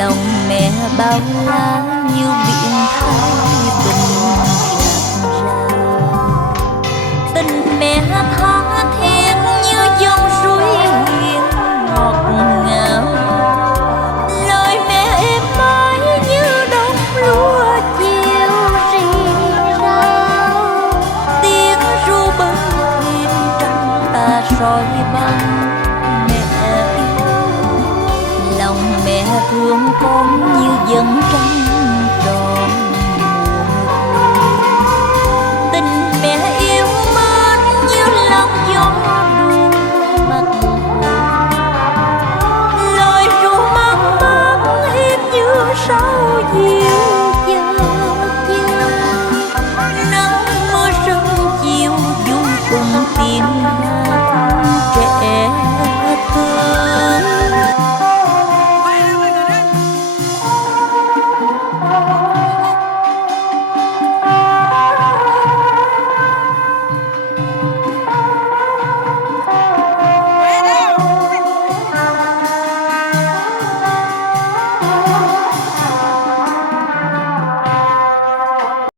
lòng mẹ bao la như biển thái bình rạc rào. Tình mẹ tha thiết như dòng suối hiền ngọt ngào. Lời mẹ êm ái như đồng lúa chiều rì rào. Tiếng ru bâng khuya trăng ta soi băng. Mẹ thương con như dần trăng